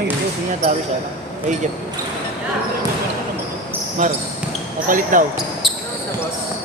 Ay, kasi niya daw siya. Ay, Jeff. Mar, papalit daw. Sa boss.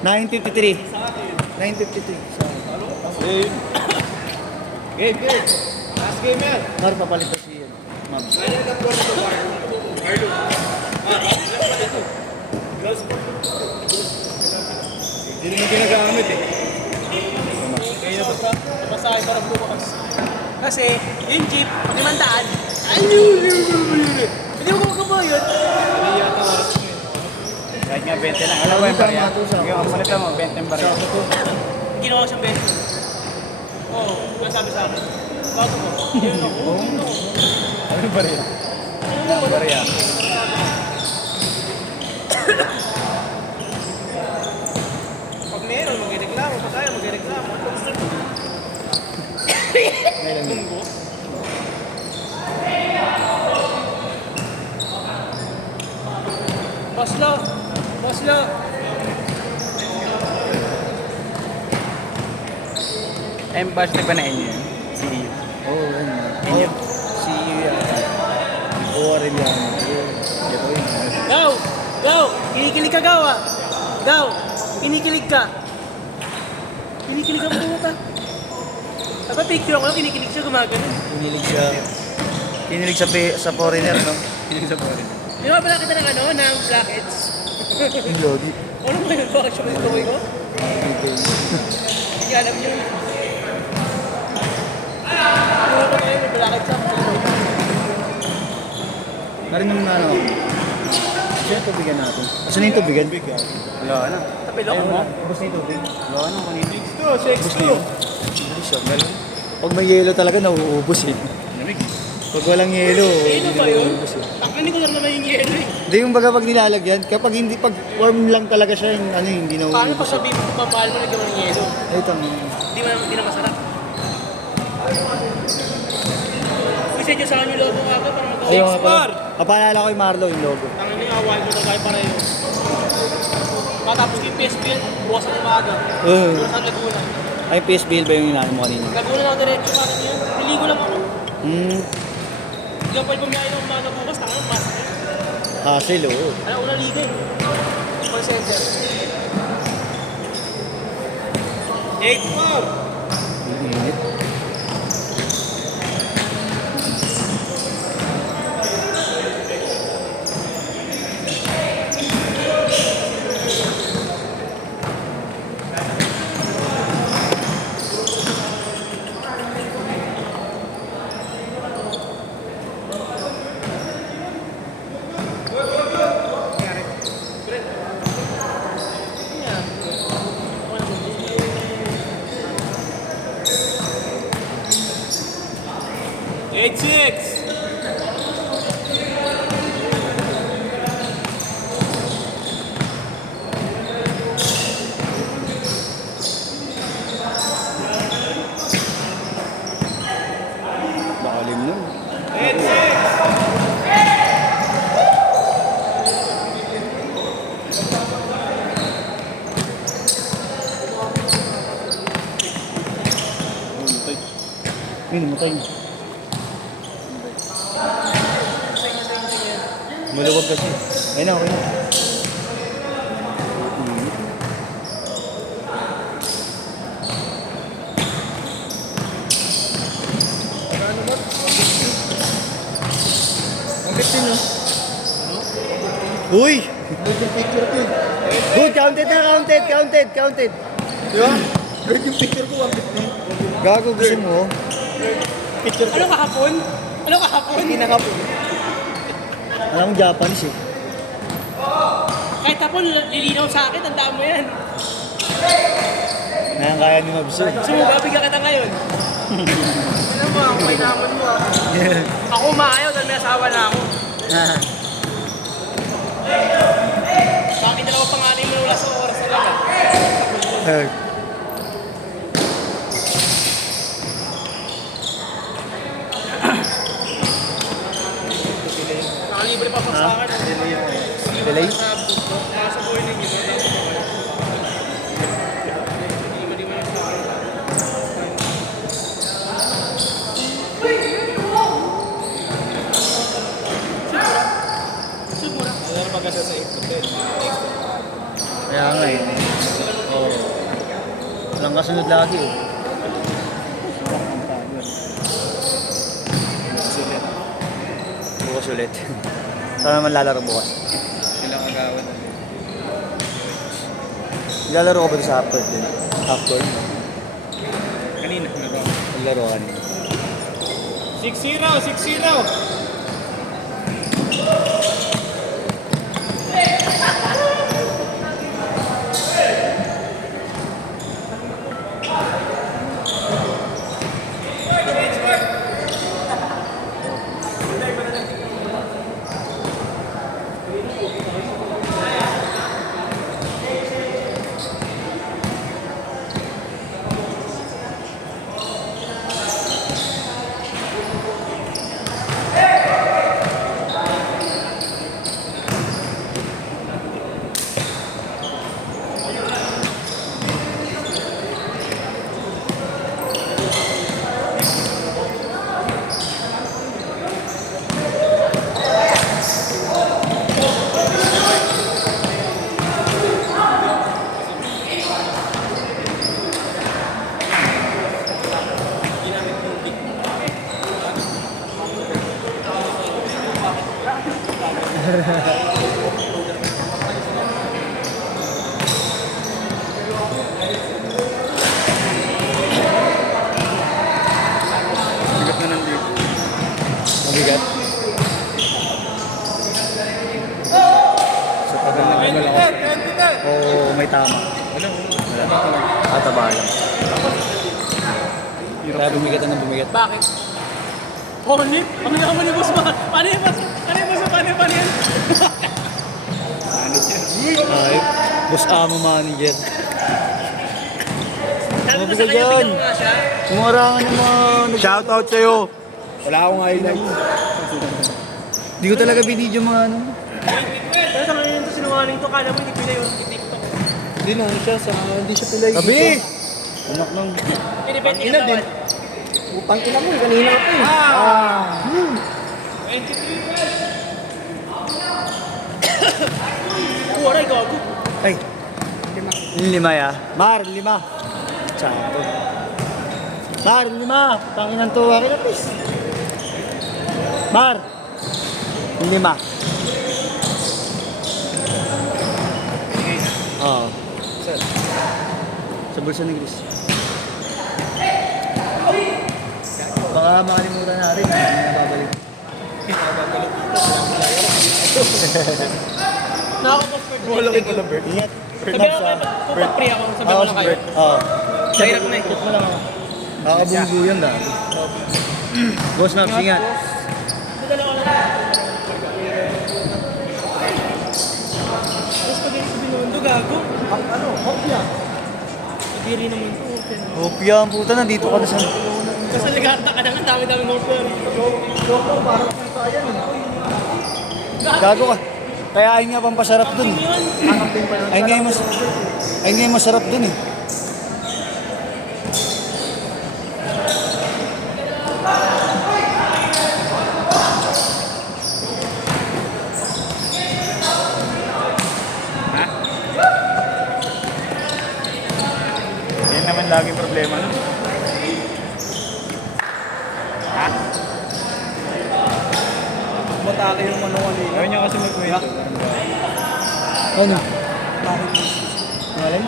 953. 953. Game. Game, game. Last game yan. Mar, papalit daw siya. Ma'am. Kaya na po ito. Carlo. Gloves po. Hindi naman ginagamit eh. Kaya na to. Masahe para bukas. Kasi, yung jeep, 500. Hindi mo kumakabayad. Hindi yata oras mo yun. Kahit nga 20 lang. Alam mo yung barya? Yung kapalit mo, 20 yung barya. Ginawa ko siyang beses. Oo, yung sabi sa akin. Bago mo. Yun ako. Yun ako. Ano yung barya? Ang barya. Pag meron, mag-reklamo. Pag ayaw, mag-reklamo. Tunggo. Basla! Basla! Ay, basta ba na inyo yun? Si Oo, yun. Inyo? Si, Warren yan. Gaw! Gaw! Kinikilig ka, Gaw, ah! Gaw! Kinikilig ka! Kinikilig ka puta! Dapat picture ako lang, kinikilig siya, gumagano. Kinilig sa foreigner, no? Hindi sa pare. Di ba pala kita ng ano, ng blackheads? Yung Lodi. Ano ba yun? Bakit siya may tuloy ko? Hindi alam yun. Ano ba tayo, may blackheads ako. Narinig mo na ano? Sino yung tubigan natin? Asan yung tubigan? Wala na. Tapilok. Ayun mo? Ubus na yung tubig. Wala na kanina. 6-2, 6-2. Pag may yelo talaga, nauubos eh. Lamig. Pag walang yelo, Ano hindi ba na yun? nauubos eh. Takpan ko lang naman yung yelo eh. Hindi yung baga pag nilalagyan, kapag hindi pag warm lang talaga siya, yung ano hindi Paano nauubos. pag sabihin mo kung paano lagyan mo ng yelo? Ay, tama. Hindi na masarap. Kasi dyan sa akin yung logo nga ako para magawa. Ayun nga pala. Kapalala ko yung Marlo, yung logo. Ang ano yung awal mo na tayo pareho. Matapos ko yung PSPL, bukas ang umaga. Bukas ang Laguna. Ay, PSBL ba yung inaano mo kanina? Laguna na ako diretso pa rin yun. Niligo lang ako. Hmm, Hindi ako pwede bumiyahe ng umaga bukas. Tangan, mas. hassle, oo. Ano, unang ligo eh. Call center. 8-4. Ang init. Eight, 6. Bakalim nun. 8-6. Yun, matay. Maluwag kasi. Ayun na, okay na. Ang 15 no? Uy! Good, counted na, counted. Di ba? Great yung picture ko, 115. Gago, gusto mo? Ano kahapon? Ano kahapon? Hindi na nga po. Alam mo, Japanese eh. Kahit hapon, lilinaw sa akin, tandaan mo yan. Kaya ni Mabso. Gusto mo, babigyan kita ngayon. Ano mo, ang kainaman mo ah. Ako umaayaw dahil may asawa na ako. Sa akin dalawa panganay mo wala sa oras talaga. Nakalibre pa sa akin. Delay? Nasa morning yun. Di ba sa akin? magkakasunod lagi eh. Bukas ulit. Saan naman lalaro bukas? Ilang agawan. Lalaro ka ba doon sa half court din? Half court? Kanina, naro. Naglaro ka niya. 6-0, 6-0. Bigat na nandito. Mabigat. Sa tagal na malakas. Oo, may tama. Ano? Tataba lang. Kaya bumigat na bumigat. Bakit? Honip? Ang yaman ni Boss Ma. Paano yan, Boss? Paano yan, Boss? Paano yan? Ay, boss amo manager. Sabi ko Mabigat sa kanya, yan. bigyan mo nga siya. Kumarangan naman. Shoutout sa'yo. Wala akong highlight. Hindi ko talaga binidyo mga ano. Pero sa ngayon ito, sinungaling to. Kala mo hindi pila yung TikTok. Hindi na siya hindi siya pilay. Sabi! Anak ng... Pinipet Ina niya din. tawad. Upang ina mo, kanina pa eh. Aray, gago. Ay! Lima ya. Mar, lima. Chato. Mar, lima. Tanginan to. Akin na please. Mar. Lima. Oo. Sa bulsa ni Chris. Baka makalimutan natin. Hindi na babalik. Nakakapos for Wala ko pala, Bert. Ingat. Sabi ako, pupapre ako. Sabi ko na kayo. Oo. Direct na eh. Check mo lang ako. Nakakabunggo yan da. Boss Maps, ingat. Dala ko lang. Tapos pag yung binundo, gago. Ano? Hopya. Pagdiri naman to. Okay. Hopya, ang puta. Nandito ka na sa... Kasi nagharta ka na nga, dami-dami mo pero. Joko, parang puta yan. Gago ka. Kaya ayun nga pang pasarap dun. Ayun nga yung masarap dun eh. Yan naman laging problema. No? Ha? Matake yung ano kanina. Gawin niya kasi magkwento. Ano? Ngalan?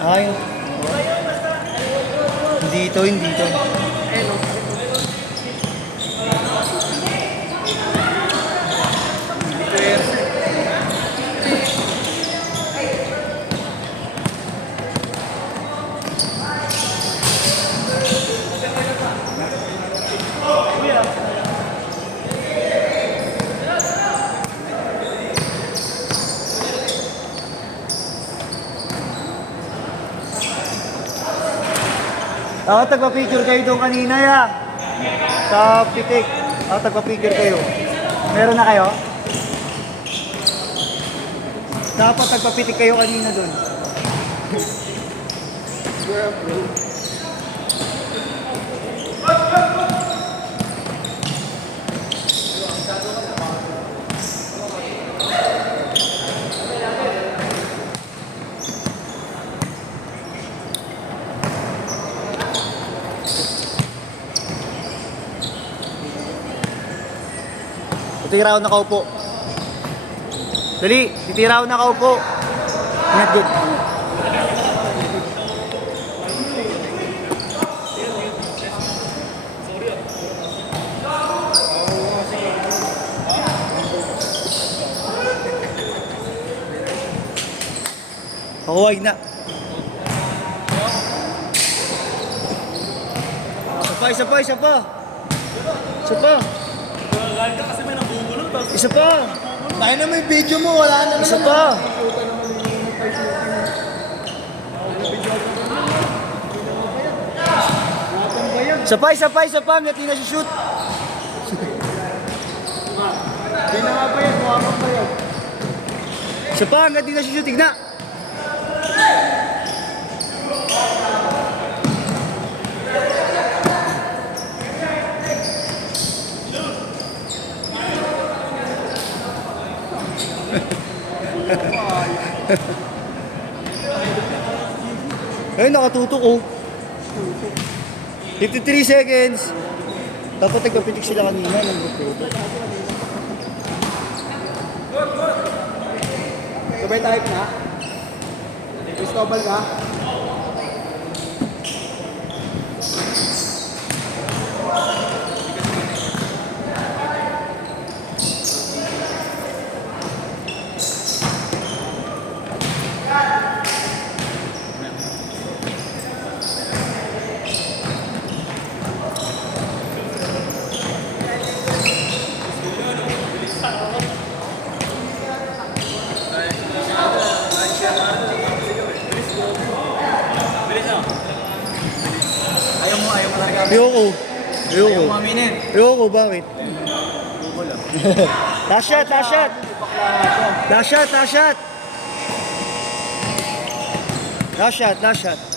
Ay. Hindi ito. Ako tagpa-picture kayo doon kanina ya. Sa pitik. Ako tagpa-picture kayo. Meron na kayo? Dapat tagpa-pitik kayo kanina doon. Titira ako nakaupo. Dali, titira ako nakaupo. Not good. Pakuwag na. Isa pa. Isa pa. Isa pa. Tayo na may video mo, wala na Isa naman. pa. Isa pa. Hanggat di na shoot. Hindi na nga ba yan, mukha kang bayad. Isa pa. Hanggat di na shoot. Tigna. Ayun, nakatutok oh. 53 seconds. Dapat nagpapitik sila kanina ng buto. Sabay type na. Cristobal ka. Ayaw mo talaga. Ayoko. Maminin. Ayoko, bakit? Last shot. Last shot.